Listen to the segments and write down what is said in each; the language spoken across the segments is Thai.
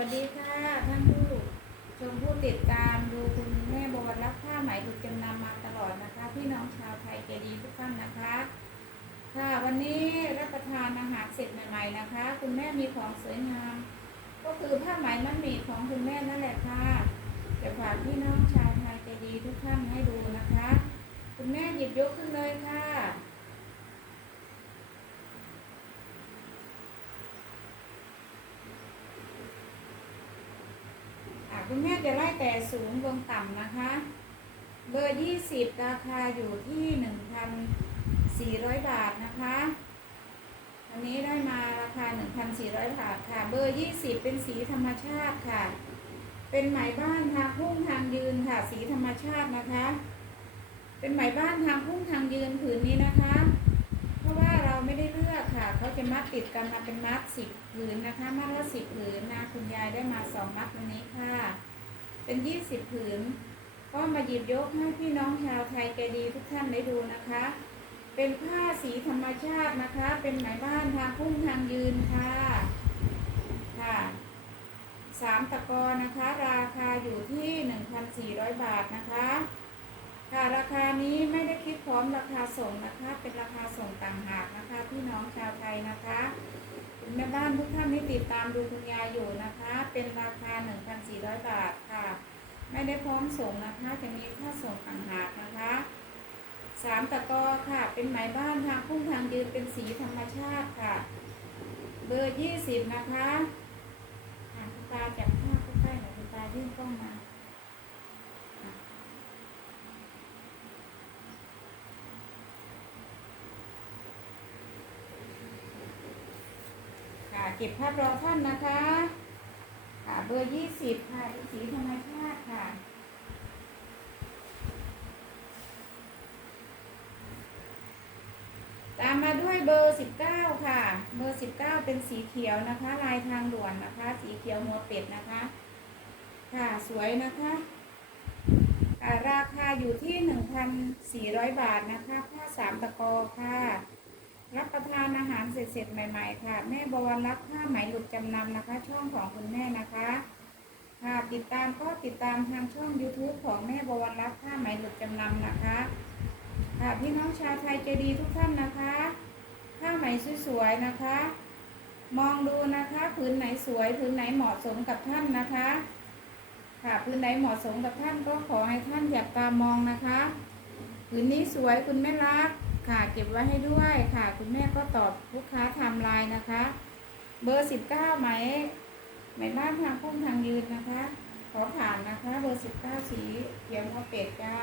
วัสดีค่ะท่านผู้ชมผู้ติดตามดูคุณแม่บวรรับผ้าไหมถูกจำนำมาตลอดนะคะ พี่น้องชาวไทยใจดีทุกท่านนะคะ ค่ะวันนี้รับประทานอาหารเสร็จใหม่ๆนะคะ คุณแม่มีของสวยงาม ก็คือผ้าไหมมันมีของคุณแม่นั่นแหละค่ะจะฝากพี่น้องชาวไทยใจดีทุกท่านให้ดูนะคะ คุณแม่หยิบยกขึ้นเลยค่ะ คุณแม่จะไล่แต่สูงลงต่ำนะคะ เบอร์ยี่สิบราคาอยู่ที่หนึ่งพันสี่ร้อยบาทนะคะ อันนี้ได้มาราคาหนึ่งพันสี่ร้อยบาทค่ะ เบอร์ยี่สิบเป็นสีธรรมชาติค่ะ เป็นไหมบ้านทางพุ่งทางยืนค่ะ สีธรรมชาตินะคะ เป็นไหมบ้านทางพุ่งทางยืนผืนนี้นะคะ เราไม่ได้เลือกค่ะเขาจะมัดติดกันมาเป็นมัดสิบผืนนะคะ มัดละสิบผืนนะคุณยายได้มาสองมัดวันนี้ค่ะ เป็นยี่สิบผืน ก็มาหยิบยกให้พี่น้องชาวไทยใจดีทุกท่านได้ดูนะคะ เป็นผ้าสีธรรมชาตินะคะ เป็นไหมบ้านทางพุ่งทางยืนค่ะค่ะสามตะกอนะคะ ราคาอยู่ที่หนึ่งพันสี่ร้อยบาทนะคะ ค่ะราคานี้ไม่ได้คิดพร้อมราคาส่งนะคะ เป็นราคาส่งต่างหากนะคะพี่น้องชาวไทยนะคะแม่บ้านทุกท่านที่ติดตามดูคุณยายอยู่นะคะ เป็นราคา 1,400 บาทค่ะ ไม่ได้พร้อมส่งนะคะ จะมีค่าส่งต่างหากนะคะสามตะกอค่ะ เป็นไหมบ้านทางพุ่งทางยืนเป็นสีธรรมชาติค่ะ เบอร์ยี่สิบนะคะอะคุณตาจับภาพใกล้ๆหน่อยคุณตายื่นกล้องมา เก็บภาพรอท่านนะคะค่ะเบอร์ยี่สิบค่ะสีธรรมชาติค่ะตามมาด้วยเบอร์สิบเก้าค่ะ เบอร์สิบเก้าเป็นสีเขียวนะคะ ลายทางด่วนนะคะ สีเขียวหัวเป็ดนะคะ ค่ะสวยนะคะค่ะราคาอยู่ที่หนึ่งพันสี่ร้อยบาทนะคะผ้าสามตะกอค่ะ รับประทานอาหารเสร็จๆใหม่ ๆ ค่ะ แม่บวรรับผ้าไหมหลุดจำนำนะคะ ช่องของคุณแม่นะคะค่ะติดตามก็ติดตามทางช่อง YouTube ของแม่บวรรับผ้าไหมหลุดจำนำนะคะค่ะพี่น้องชาวไทยใจดีทุกท่านนะคะผ้าไหมสวยๆนะคะ มองดูนะคะผืนไหนสวยผืนไหนเหมาะสมกับท่านนะคะค่ะผืนไหนเหมาะสมกับท่านก็ขอให้ท่านอย่าตามมองนะคะผืนนี้สวยคุณแม่รัก ค่ะเก็บไว้ให้ด้วยค่ะ คุณแม่ก็ตอบลูกค้าทม์ไลน์นะคะ เบอร์สิบเก้าไหมไหมบ้านทางพุ่งทางยืนนะคะ ขอผ่านนะคะ เบอร์สิบเก้าสีเขียวหัวเป็ดจ้า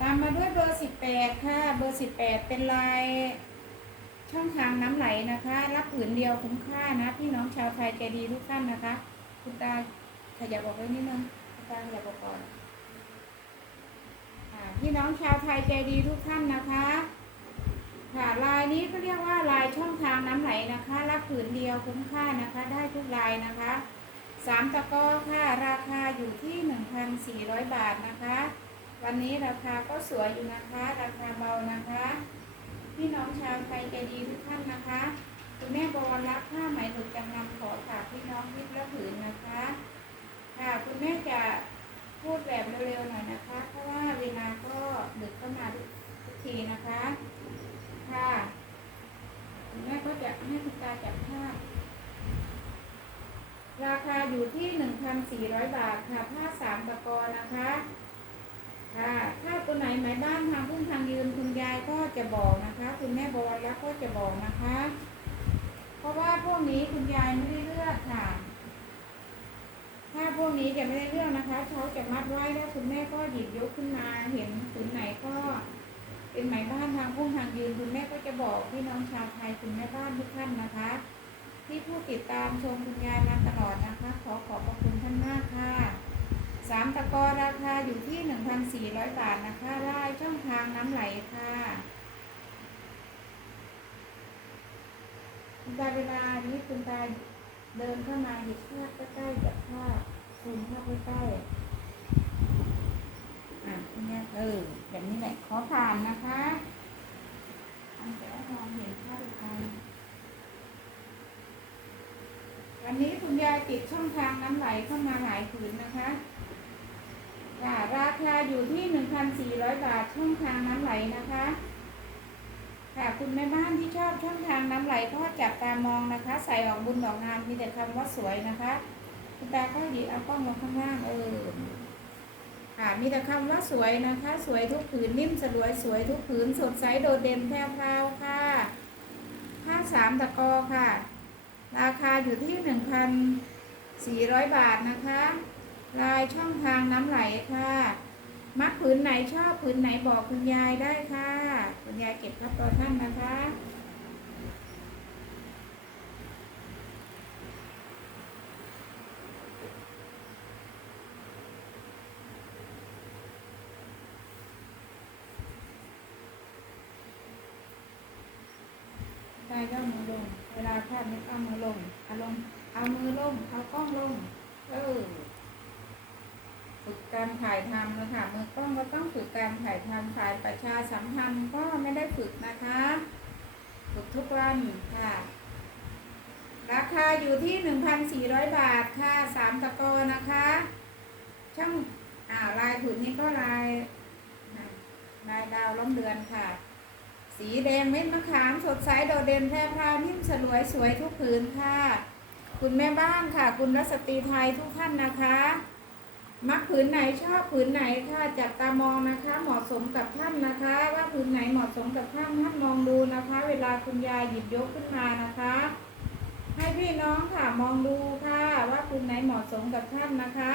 ตามมาด้วยเบอร์สิบแปดค่ะ เบอร์สิบแปดเป็นลายช่องทางน้ำไหลนะคะ รับผืนเดียวคุ้มค่านะ พี่น้องชาวไทยใจดีทุกท่านนะคะ คุณตาขยับออกไว้นิดนึงคุณตาขยับออกก่อนพี่น้องชาวไทยใจดีทุกท่านนะคะ ค่ะลายนี้ก็เรียกว่าลายช่องทางน้ำไหลนะคะ รับผืนเดียวคุ้มค่านะคะ ได้ทุกลายนะคะสามตะกร้อค่ะ ราคาอยู่ที่หนึ่งพันสี่ร้อยบาทนะคะ วันนี้ราคาก็สวยอยู่นะคะ ราคาเบานะคะ พี่น้องชาวไทยใจดีทุกท่านนะคะ คุณแม่บวรรับผ้าไหมหลุดจำนำขอฝากพี่น้องพิบละผืนนะคะ ค่ะคุณแม่จะพูดแบบเร็วๆหน่อยนะคะ เพราะว่าเวลาก็ดึกเข้ามาทุกทีนะคะ ค่ะคุณแม่ก็จะให้คุณตาจับผ้าราคาอยู่ที่หนึ่งพันสี่ร้อยบาทค่ะผ้าสามตะกอนะคะค่ะถ้าตัวไหนหมายบ้านทางพุ่งทางยืนคุณยายก็จะบอกนะคะ คุณแม่บวรรักก็จะบอกนะคะ ราะว่าพวกนี้คุณยายไม่ได้เลือกค่ะ ถ้าพวกนี้จะไม่ได้เลือกนะคะเขาจะมัดไว้แล้วคุณแม่ก็หยิบยกขึ้นมา เห็นผืนไหนก็ เป็นหมายบ้านทางพุ่งทางยืนคุณแม่ก็จะบอกพี่น้องชาวไทยคุณแม่บ้านทุกท่านนะคะ ที่ผู้ติดตามชมคุณยายมาตลอดนะคะ ขอขอบพระคุณท่านมากค่ะสามตะกอราคาอยู่ที่หนึ่งพันสี่ร้อยบาทนะคะไล่ช่องทางน้ำไหลค่ะ คุณตาเวลานี้คุณตาเดินเข้ามาหยิบภาพใกล้ๆกับภาพคุณภาพใกล้ๆอะคุณแม่ค่ะเออแบบนี้แหละขอผ่านนะคะอันแต่มองเห็นภาพทันวันนี้คุณยายติดช่องทางน้ำไหลเข้ามาหลายผืนนะคะค่ะราคาอยู่ที่หนึ่งพันสี่ร้อยบาทช่องทางน้ำไหลนะคะ ค่ะคุณแม่บ้านที่ชอบช่องทางน้ำไหลก็จับตามองนะคะ ใส่ออกบุญดอกงามมีแต่คำว่าสวยนะคะ คุณตาก็ดีเอากล้องลงข้างล่างเออค่ะมีแต่คำว่าสวยนะคะ สวยทุกผืนนิ่มสลวยสวยทุกผืนสดใสโดดเด่นแพรวพราวค่ะผ้าสามตะกอค่ะ ราคาอยู่ที่หนึ่งพันสี่ร้อยบาทนะคะ ลายช่องทางน้ำไหลค่ะ มักผืนไหนชอบผืนไหนบอกคุณยายได้ค่ะ คุณยายเก็บครับตัวท่านนะคะกายย่อมือลง เวลาพลาดไม่เอามือลงเอาลงเอามือลง เอากล้องลง เออ ฝึกการถ่ายทำนะคะมือกล้องก็ต้องฝึกการถ่ายทำถ่ายประชาสัมพันธ์ก็ไม่ได้ฝึกนะคะ ฝึกทุกวันค่ะ ราคาอยู่ที่หนึ่งพันสี่ร้อยบาทค่ะสามตะกอนะคะ ช่างอ่าลายผืนนี้ก็ลายลายดาวล้อมเดือนค่ะ สีแดงเม็ดมะขามสดใสโดดเด่นแพรพรานิ่มสลวยสวยทุกผืนค่ะ คุณแม่บ้านค่ะ คุณรัศตรีไทยทุกท่านนะคะ มักผืนไหนชอบผืนไหนค่ะจับตามองนะคะ เหมาะสมกับท่านนะคะ ว่าผืนไหนเหมาะสมกับท่านท่านมองดูนะคะ เวลาคุณยายหยิบยกขึ้นมานะคะ ให้พี่น้องค่ะมองดูค่ะ ว่าผืนไหนเหมาะสมกับท่านนะคะ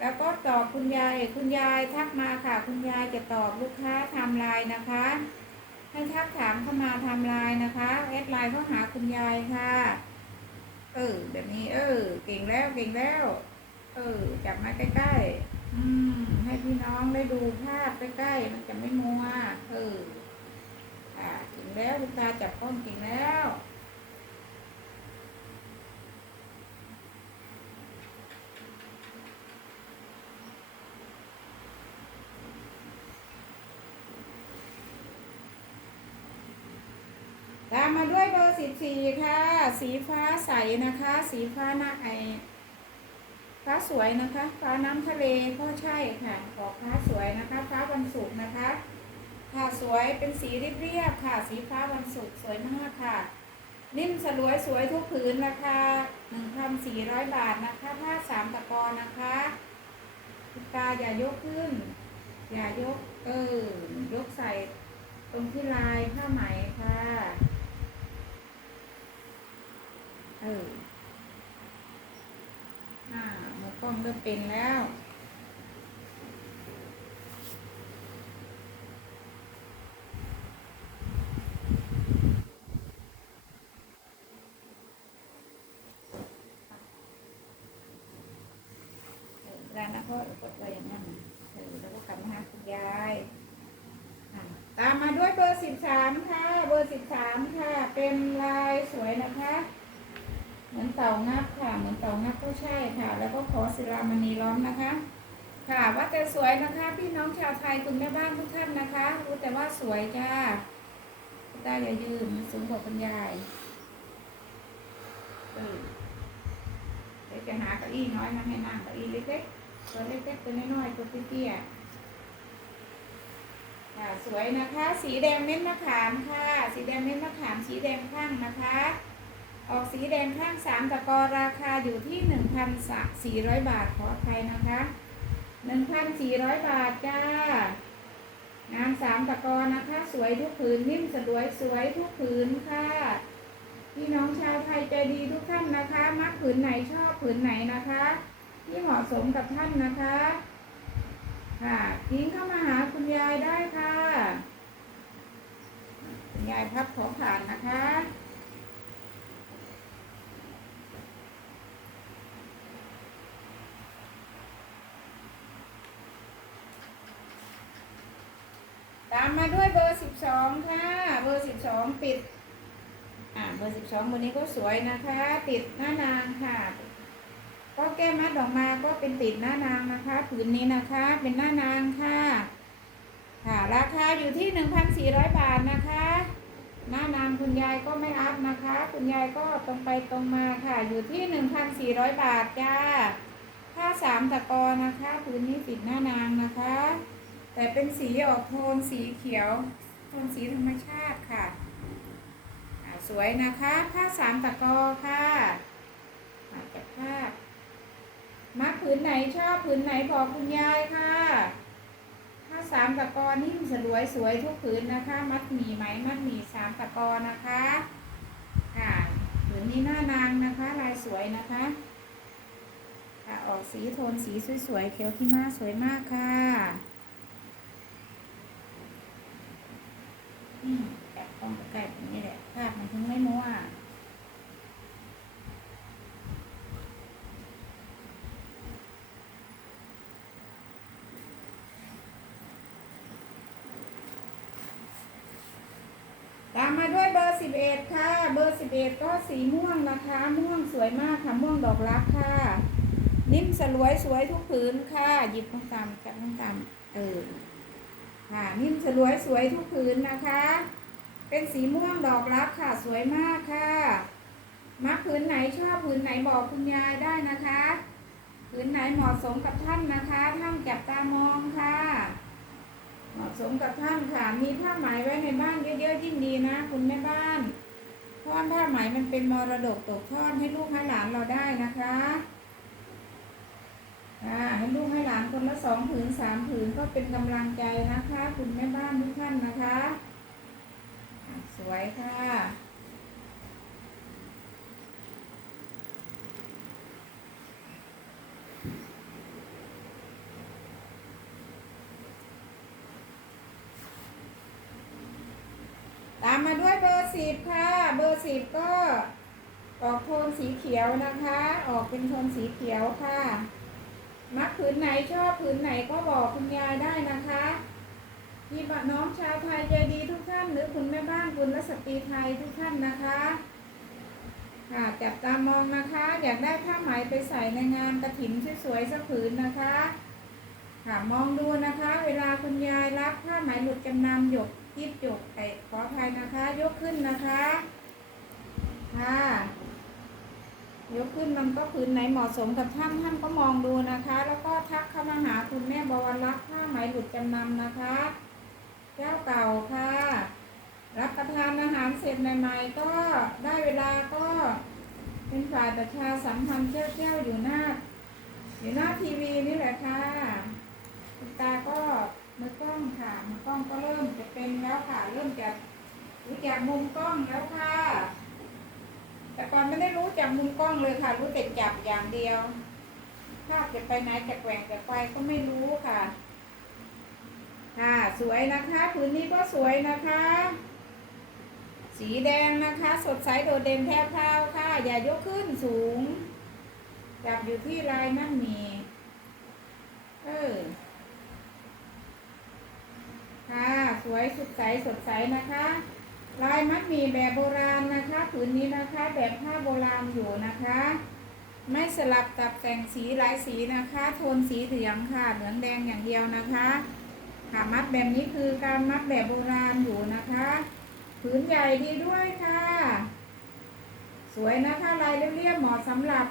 แล้วก็ตอบคุณยายคุณยายทักมาค่ะ คุณยายจะตอบลูกค้าทำลายนะคะ ให้ทักถามเข้ามาทำลายนะคะแอดไลน์เข้าหาคุณยายค่ะ เออแบบนี้เออเก่งแล้วเก่งแล้ว เออจับมาใกล้ๆอืมให้พี่น้องได้ดูภาพใกล้ๆมันจะไม่มัวเอออ่าเก่งแล้วคุณตาจับกล้องเก่งแล้วตามมาด้วยเบอร์สิบสี่ค่ะ สีฟ้าใสนะคะ สีฟ้าหน้าไอ ฟ้าสวยนะคะ ฟ้าน้ำทะเลก็ใช่ค่ะออกฟ้าสวยนะคะ ฟ้าวันศุกร์นะคะ ค่ะสวยเป็นสีเรียบๆค่ะ สีฟ้าวันศุกร์สวยมากค่ะ นิ่มสลวยสวยทุกผืนราคาหนึ่งพันสี่ร้อยบาทนะคะผ้าสามตะกอนะคะคุณตาอย่ายกขึ้น อย่ายกเออยกใส่ตรงที่ลายผ้าไหมค่ะเออ อ่ามือกล้องเริ่มเป็นแล้วแล้วนะก็กดไว้อย่างนั้นเออแล้วก็กลับมาหาคุณยายอะตามมาด้วยเบอร์สิบสามค่ะ เบอร์สิบสามค่ะ เป็นลายสวยนะคะ มือนเต่างับค่ะ เหมือนเต่างับก็ใช่ค่ะ แล้วก็ขอศิลามณีล้อมนะคะ ค่ะว่าแต่สวยนะคะพี่น้องชาวไทยคุณแม่บ้านทุกท่านนะคะรู้แต่ว่าสวยจ้าตาอย่ายืนสูงกว่าคุณยายเออเดี๋ยวจะหาเก้าอี้น้อยมาให้นั่งเก้าอี้เล็กๆตัวเล็กๆตัวน้อยๆตัวเตี้ยๆค่ะสวยนะคะ สีแดงเม็ดมะขามค่ะ สีแดงเม็ดมะขามสีแดงข้างนะคะ ออกสีแดงข้างสามตะกอราคาอยู่ที่หนึ่งพันสี่ร้อยบาทขออภัยนะคะหนึ่งพันสี่ร้อยบาทจ้างานสามตะกอนะคะ สวยทุกผืนนิ่มสลวยสวยทุกผืนค่ะ พี่น้องชาวไทยใจดีทุกท่านนะคะ มักผืนไหนชอบผืนไหนนะคะ ที่เหมาะสมกับท่านนะคะ ค่ะทิ้งเข้ามาหาคุณยายได้ค่ะ คุณยายพับของผ่านนะคะ ตามมาด้วยเบอร์สิบสองค่ะ เบอร์สิบสองปิด อ่าเบอร์สิบสองวันนี้ก็สวยนะคะติดหน้านางค่ะ ก็แก้มัดออกมาก็เป็นติดหน้านางนะคะ ผืนนี้นะคะ เป็นหน้านางค่ะคาอยู่ที่หนึ่งพันสี่ร้อยบาทนะคะ หน้านางคุณยายก็ไม่อัพนะคะ คุณยายก็ตรงไปตรงมาค่ะ อยู่ที่หนึ่งพันสี่ร้อยบาทจ้าผ้าสามตะกอนะคะพื้นนี้ติดหน้านางนะคะ แต่เป็นสีออกโทนสีเขียว โทนสีธรรมชาติค่ะ สวยนะคะผ้าสามตะกอค่ะมาจากภาพมัดผืนไหนชอบผืนไหนบอกคุณยายค่ะผ้าสามตะกอนิ่มสลวยสวยทุกผืนนะคะ มัดหมี่ไหมมัดหมี่สามตะกอนะคะค่ะผืนนี้หน้านางนะคะ ลายสวยนะคะค่ะออกสีโทนสีสวยๆเขียวขี้ม้าสวยมากค่ะอืมแอบกล้องใกล้ๆ แบบนี้แหละภาพมันถึงไม่มัวตามมาด้วยเบอร์สิบเอ็ดค่ะ เบอร์สิบเอ็ดก็สีม่วงนะคะ ม่วงสวยมากค่ะ ม่วงดอกรักค่ะ นิ่มสลวยสวยทุกผืนค่ะ หยิบต้องตามจับต้องตามเออค่ะนิ่มสลวยสวยทุกผืนนะคะ เป็นสีม่วงดอกรักค่ะสวยมากค่ะมาผืนไหนชอบผืนไหนบอกคุณยายได้นะคะผืนไหนเหมาะสมกับท่านนะคะท่านจับตามองค่ะ เหมาะสมกับท่านค่ะ มีผ้าไหมไว้ในบ้านเยอะๆยิ่งดีนะ คุณแม่บ้านเพราะผ้าไหมมันเป็นมรดกตกทอดให้ลูกให้หลานเราได้นะคะอ่าให้ลูกให้หลานคนละสองผืนสามผืนก็เป็นกำลังใจนะคะ คุณแม่บ้านทุกท่านนะคะ สวยค่ะ ตามมาด้วยเบอร์สิบค่ะ เบอร์สิบก็ออกโทนสีเขียวนะคะ ออกเป็นโทนสีเขียวค่ะ มักผืนไหนชอบผืนไหนก็บอกคุณยายได้นะคะ พี่บน้องชาวไทยใจดีทุกท่านหรือคุณแม่บ้านคุณและสตรีไทยทุกท่านนะคะค่ะจับตามองนะคะ อยากได้ผ้าไหมไปใส่ในงานกระถิ่นสวยๆสักผืนนะคะค่ะมองดูนะคะ เวลาคุณยายรับผ้าไหมหลุดจำนำหยกยิบหยกไอ้ขออภัยนะคะ ยกขึ้นนะคะค่ะยกขึ้นมันก็พื้นไหนเหมาะสมกับท่านท่านก็มองดูนะคะ แล้วก็ทักเข้ามาหาคุณแม่บวรรักษ์ผ้าไหมหลุดจำนำนะคะ เจ้าเก่าค่ะ รับประทานอาหารเสร็จใหม่ๆ ก็ได้เวลาก็เป็นฝ่ายประชาสัมพันธ์เจ้าๆอยู่หน้า อยู่หน้าทีวีนี่แหละค่ะคุณตาก็มือกล้องค่ะมือกล้องก็เริ่มจะเป็นแล้วค่ะ เริ่มจะรู้จักมุมกล้องแล้วค่ะ แต่ก่อนไม่ได้รู้จักมุมกล้องเลยค่ะ รู้แต่จับอย่างเดียวภาพจะไปไหนจะแกว่งจะไปก็ไม่รู้ค่ะ ค่ะสวยนะคะผืนนี้ก็สวยนะคะ สีแดงนะคะ สดใสโดดเด่นแทบเท้าค่ะ อย่ายกขึ้นสูงจับอยู่ที่ลายนั่นมีเออค่ะสวยสดใสสดใสนะคะ ลายมัดหมีแบบโบราณนะคะผืนนี้นะคะ แบบผ้าโบราณอยู่นะคะ ไม่สลับกับแต่งสีหลายสีนะคะ โทนสีเหลืองค่ะเหลืองแดงอย่างเดียวนะคะ ค่ะมัดแบบนี้คือการมัดแบบโบราณอยู่นะคะผืนใหญ่ดีด้วยค่ะ สวยนะคะลายเรียบๆเหมาะสำหรับ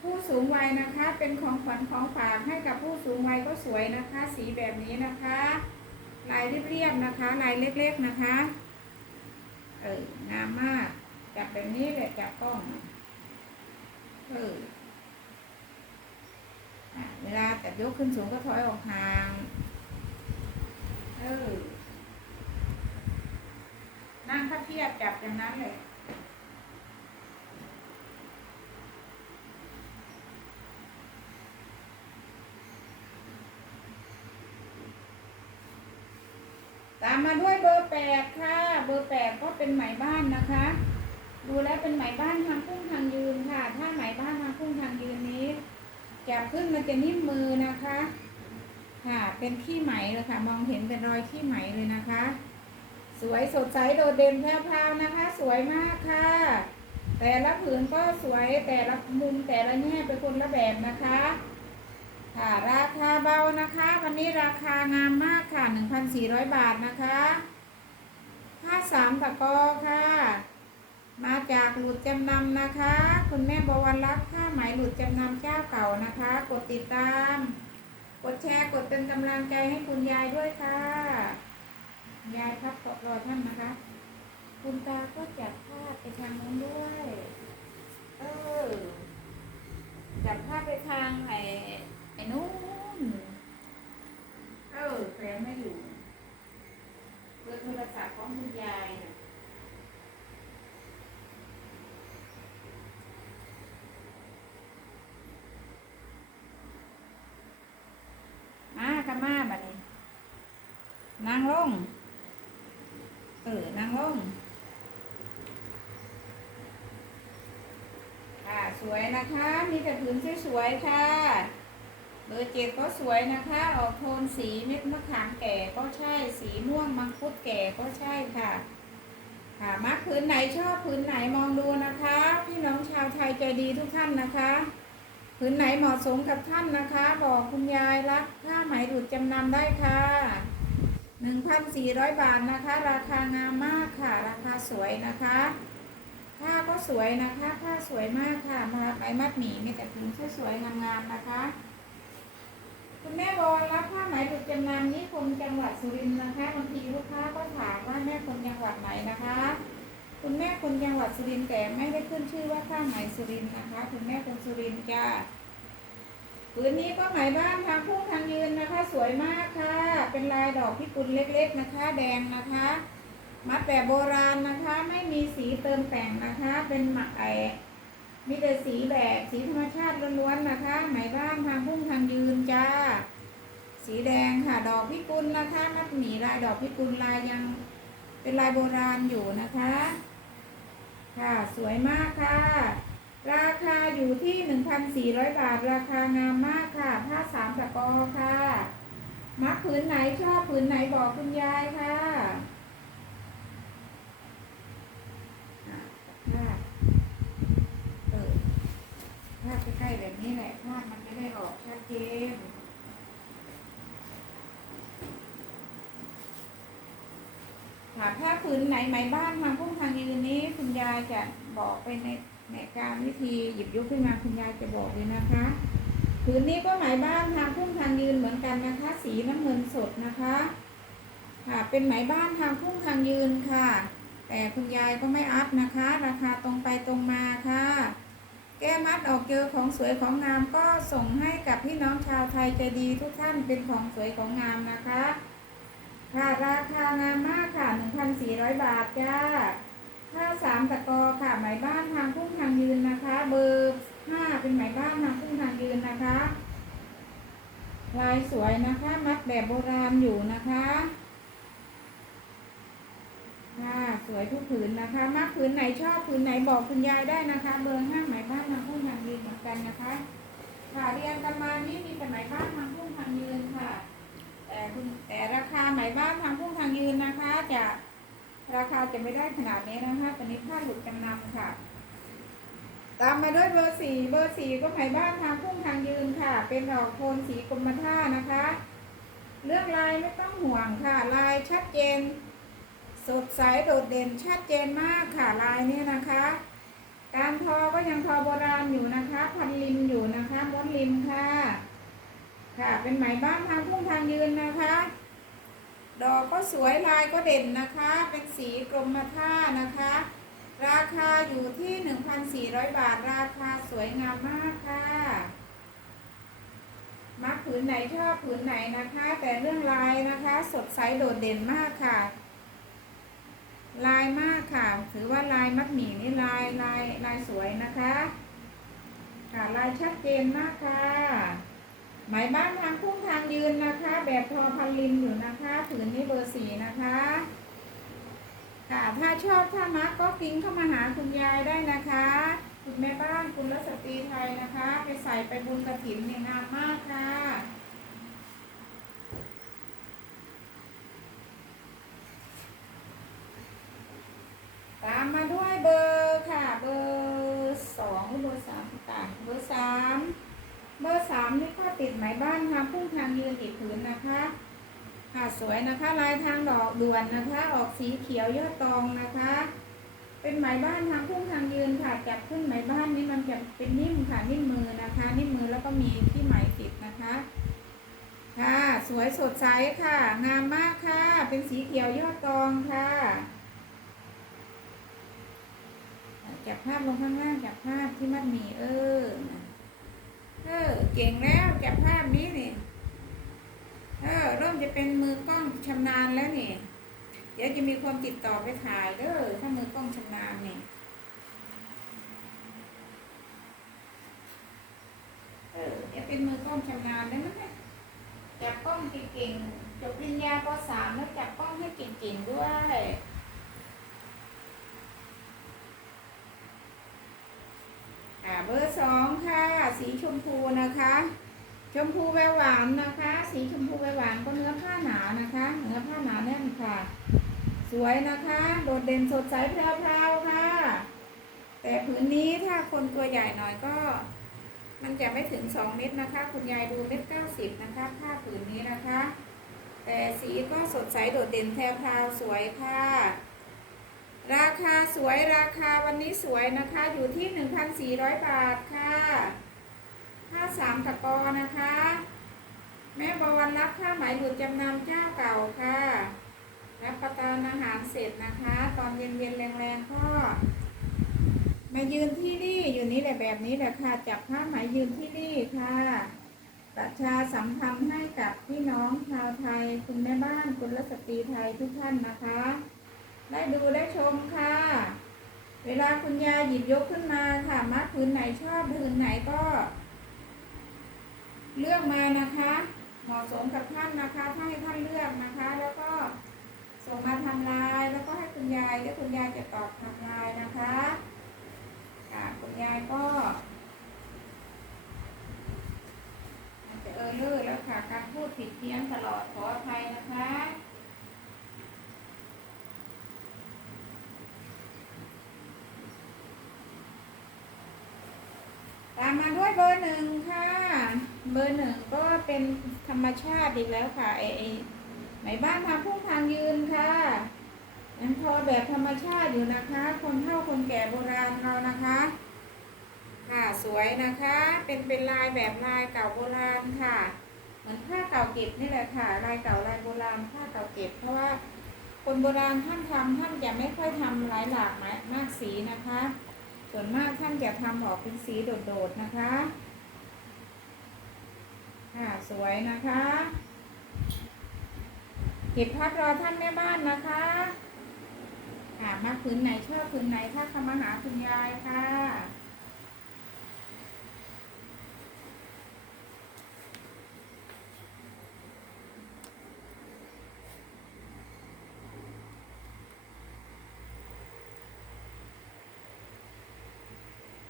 ผู้สูงวัยนะคะ เป็นของขวัญของฝากให้กับผู้สูงวัยก็สวยนะคะ สีแบบนี้นะคะ ลายเรียบๆนะคะ ลายเล็กๆนะคะ เอองามมากจับแบบนี้เลยจับกล้องเอออะเวลาจับยกขึ้นสูงก็ถอยออกห่าง เออ นั่งถ้าเทียบจับอย่างนั้นเลยตามมาด้วยเบอร์แปดค่ะ เบอร์แปดก็เป็นไหมบ้านนะคะ ดูแล้วเป็นไหมบ้านทางพุ่งทางยืนค่ะ ถ้าไหมบ้านทางพุ่งทางยืนนี้จับขึ้นมันจะนิ่มมือนะคะ ค่ะ เป็นขี้ไหมเลยค่ะ มองเห็นเป็นรอยขี้ไหมเลยนะคะ สวยสดใสโดดเด่นแพรวๆนะคะ สวยมากค่ะ แต่ละผืนก็สวยแต่ละมุมแต่ละแง่เป็นคนละแบบนะคะ ค่ะราคาเบานะคะ วันนี้ราคางามมากค่ะ 1,400 บาทนะคะผ้าสามตะกอค่ะ มาจากหลุดจำนำนะคะ คุณแม่บวรรักษ์ผ้าไหมหลุดจำนำเจ้าเก่านะคะ กดติดตาม กดแชร์กดเป็นกำลังใจให้คุณยายด้วยค่ะ ยายพับรอท่านนะคะ คุณตาก็จัดผ้าไปทางนู้นด้วย เออ จัดผ้าไปทางไอ้ไอ้นู้น เออแฟนไม่อยู่เบอร์โทรศัพท์ของคุณยายน่ะมาค่ะมาบัดนี้ นางลง เออนางลง ค่ะ สวยนะคะ มีแต่ผืนสวยๆค่ะ เบอร์เจ็ดก็สวยนะคะ ออกโทนสีเม็ดมะขามแก่ก็ใช่ สีม่วงมังคุดแก่ก็ใช่ค่ะ ค่ะ มักผืนไหนชอบผืนไหนมองดูนะคะ พี่น้องชาวไทยใจดีทุกท่านนะคะผืนไหนเหมาะสมกับท่านนะคะ บอกคุณยายรับผ้าไหมหลุดจำนำได้ค่ะ 1,400 บาทนะคะ ราคางามมากค่ะ ราคาสวยนะคะ ผ้าก็สวยนะคะผ้าสวยมากค่ะมาใบมัดหมี่มีแต่ผืนสวยๆงามๆนะคะ คุณแม่บอลรับผ้าไหมหลุดจำนำนิคมจังหวัดสุรินทร์นะคะบางทีลูกค้าก็ถามว่าแม่คนจังหวัดไหนนะคะ คุณแม่คนจังหวัดสุรินทร์แต่ไม่ได้ขึ้นชื่อว่าผ้าไหมสุรินทร์นะคะ คุณแม่คนสุรินทร์จ้า ผืนนี้ก็ไหมบ้านทางพุ่งทางยืนนะคะ สวยมากค่ะ เป็นลายดอกพิกุลเล็กๆนะคะ แดงนะคะมัดแบบโบราณนะคะ ไม่มีสีเติมแต่งนะคะ เป็นหมักไอมีแต่สีแบบสีธรรมชาติล้วนๆนะคะ ไหมบ้านทางพุ่งทางยืนจ้า สีแดงค่ะ ดอกพิกุลนะคะ มัดหมีลายดอกพิกุลลายยังเป็นลายโบราณอยู่นะคะ ค่ะสวยมากค่ะ ราคาอยู่ที่ 1,400 บาท ราคางามมากค่ะ ผ้าสามตะกอค่ะ มัดผืนไหนชอบผืนไหนบอกคุณยายค่ะอะภาพเออภาพใกล้ๆแบบนี้แหละภาพมันไม่ได้ออกชัดเจนค่ะถ้าผืนไหนไหมบ้านทางพุ่งทางยืนนี้คุณยายจะบอกไปใน ในการวิธีหยิบยกขึ้นมาคุณยายจะบอกเลยนะคะผืนนี้ก็ไหมบ้านทางพุ่งทางยืนเหมือนกันนะคะ สีน้ำเงินสดนะคะค่ะเป็นไหมบ้านทางพุ่งทางยืนค่ะ แต่คุณยายก็ไม่อัพนะคะ ราคาตรงไปตรงมาค่ะ แก้มัดออกเจอของสวยของงามก็ส่งให้กับพี่น้องชาวไทยใจดีทุกท่านเป็นของสวยของงามนะคะ ค่ะราคางามมากค่ะ 1,400 บาทจ้า ผ้าสามตะกอค่ะหมายบ้านทางพุ่งทางยืนนะคะ เบอร์ห้าเป็นหมายบ้านทางพุ่งทางยืนนะคะ ลายสวยนะคะ มัดแบบโบราณอยู่นะคะค่ะสวยทุกผืนนะคะมักผืนไหนชอบผืนไหนบอกคุณยายได้นะคะ เบอร์ห้าหมายบ้านทางพุ่งทางยืนเหมือนกันนะคะค่ะเรียนกันมานี่มีแต่หมายบ้านทางพุ่งทางยืนค่ะ แต่คุณแต่ราคาหมายบ้านทางพุ่งทางยืนนะคะจะ ราคาจะไม่ได้ขนาดนี้นะคะตอนนี้ผ้าหลุดจำนำค่ะ ตามมาด้วยเบอร์สี่เบอร์สี่ก็ไหมบ้านทางพุ่งทางยืนค่ะ เป็นดอกโทนสีกรมท่านะคะ เลือกลายไม่ต้องห่วงค่ะ ลายชัดเจน สดใสโดดเด่นชัดเจนมากค่ะลายเนี้นะคะ การทอก็ยังทอโบราณอยู่นะคะ พันริมอยู่นะคะม้วนริมค่ะ ค่ะ เป็นไหมบ้านทางพุ่งทางยืนนะคะ ดอกก็สวยลายก็เด่นนะคะ เป็นสีกรมท่านะคะ ราคาอยู่ที่ 1,400 บาท ราคาสวยงามมากค่ะ มักผืนไหนชอบผืนไหนนะคะ แต่เรื่องลายนะคะ สดใสโดดเด่นมากค่ะ ลายมากค่ะ ถือว่าลายมัดหมี่นี่ลายลายลายสวยนะคะ ค่ะลายชัดเจนมากค่ะ หมายบ้านทางพุ่งทางยืนนะคะ แบบทอพันลินอยู่นะคะผืนนี้เบอร์สี่นะคะค่ะถ้าชอบถ้ามักก็กิ้งเข้ามาหาคุณยายได้นะคะ คุณแม่บ้านคุณรัศตรีไทยนะคะ ไปใส่ไปบุญกระถิ่นเนี่ยงามมากค่ะตามมาด้วยเบอร์ค่ะ เบอร์สองหรือเบอร์สามค่ะเบอร์สาม เบอร์สามนี่ก็ติดไหมบ้านทางพุ่งทางยืนอีกผืนนะคะค่ะสวยนะคะ ลายทางดอกด่วนนะคะ ออกสีเขียวยอดตองนะคะ เป็นไหมบ้านทางพุ่งทางยืนค่ะจับขึ้นไหมบ้านนี่มันจะเป็นนิ่มค่ะนิ่มมือนะคะ นิ่มมือแล้วก็มีที่ไหมติดนะคะ ค่ะ สวยสดใสค่ะ งามมากค่ะ เป็นสีเขียวยอดตองค่ะจับภาพลงข้างล่างจับภาพที่มัดหมีเออนะ เออ เก่งแล้วจับภาพนี้นี่ เออเริ่มจะเป็นมือกล้องชำนาญแล้วนี่ เดี๋ยวจะมีคนติดต่อไปถ่ายเด้อถ้ามือกล้องชำนาญนี่เออจะเป็นมือกล้องชำนาญได้ไหมเนี่ยจับกล้องเก่งๆจบปริญญาปสามแล้วจับกล้องให้เก่งๆด้วยอ่าเบอร์สอง สีชมพูนะคะ ชมพูแววหวานนะคะ สีชมพูแววหวานก็เนื้อผ้าหนานะคะ เนื้อผ้าหนาแน่นค่ะ สวยนะคะ โดดเด่นสดใสแพรวๆค่ะ แต่ผืนนี้ถ้าคนตัวใหญ่หน่อยก็ มันจะไม่ถึง2เม็ดนะคะ คุณยายดูเม็ดเก้าสิบนะคะ ผ้าผืนนี้นะคะ แต่สีก็สดใสโดดเด่นแพรวๆสวยค่ะราคาสวยราคาวันนี้สวยนะคะอยู่ที่ 1,400 บาทค่ะ ผ้าสามตะกอนะคะ แม่บอลรับผ้าหมหลุดจำนำเจ้าเก่าค่ะ รับประทานอาหารเสร็จนะคะ ตอนเย็นๆแรงๆก็มายืนที่นี่อยู่นี่แหละแบบนี้แหละค่ะ จับผ้าไหมยืนที่นี่ค่ะ ประชาสัมพันธ์ให้กับพี่น้องชาวไทย คุณแม่บ้านคุณรัสตรีไทยทุกท่านนะคะ ได้ดูได้ชมค่ะ เวลาคุณยายหยิบยกขึ้นมาค่ะมัดพื้นไหนชอบพื้นไหนก็ เลือกมานะคะ เหมาะสมกับท่านนะคะถ้าให้ท่านเลือกนะคะ แล้วก็ส่งมาทำลายแล้วก็ให้คุณยายแล้วคุณยายจะตอบทำลายนะคะค่ะคุณยายก็จจะเออเลือกแล้วค่ะการพูดผิดเพี้ยนตลอดขออภัยนะคะตามมาด้วยเบอร์หนึ่งค่ะ เบอร์หนึ่งก็เป็นธรรมชาติอีกแล้วค่ะไอไอไหนบ้านทางพุ่งทางยืนค่ะยังพอแบบธรรมชาติอยู่นะคะ คนเฒ่าคนแก่โบราณเรานะคะ ค่ะสวยนะคะ เป็นเป็นลายแบบลายเก่าโบราณค่ะ เหมือนผ้าเก่าเก็บนี่แหละค่ะ ลายเก่าลายโบราณผ้าเก่าเก็บ เพราะว่าคนโบราณท่านทำท่านจะไม่ค่อยทำหลายหลากหลายมากสีนะคะ ส่วนมากท่านจะทำออกเป็นสีโดดๆนะคะ ค่ะ สวยนะคะเก็บพักรอท่านแม่บ้านนะคะค่ะมาพื้นไหนชอบพื้นไหนถ้าคำมาหาคุณยายค่ะ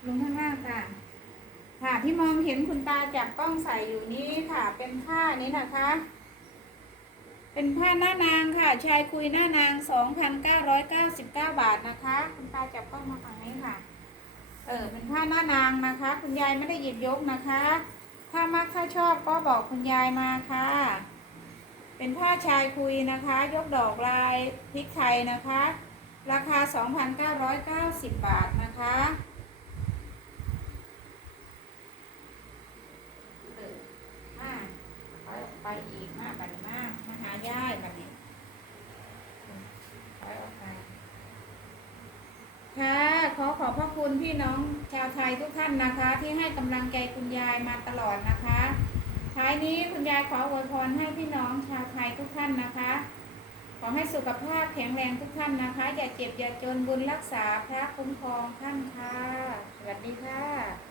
ลงข้างล่างค่ะ ค่ะที่ มองเห็นคุณตาจับกล้องใส่อยู่นี้ค่ะ เป็นผ้านี้นะคะ เป็นผ้าหน้านางค่ะ ชายคุยหน้านางสองพันเก้าร้อยเก้าสิบเก้าบาทนะคะ คุณตาจับกล้องมาฝั่งนี้ค่ะ เออ เป็นผ้าหน้านางนะคะ คุณยายไม่ได้หยิบยกนะคะ ถ้ามักถ้าชอบก็บอกคุณยายมาค่ะ เป็นผ้าชายคุยนะคะ ยกดอกลายพริกไทยนะคะ ราคา 2,990 บาทนะคะ เออมา ไปอีกมาบัดนี้มากมาหาย่ายบัดนี้ไปออกมาค่ะขอขอบพระคุณพี่น้องชาวไทยทุกท่านนะคะ ที่ให้กำลังใจคุณยายมาตลอดนะคะ ท้ายนี้คุณยายขออวยพรให้พี่น้องชาวไทยทุกท่านนะคะ ขอให้สุขภาพแข็งแรงทุกท่านนะคะ อย่าเจ็บอย่าจนบุญรักษาพระคุ้มครองท่านค่ะ สวัสดีค่ะ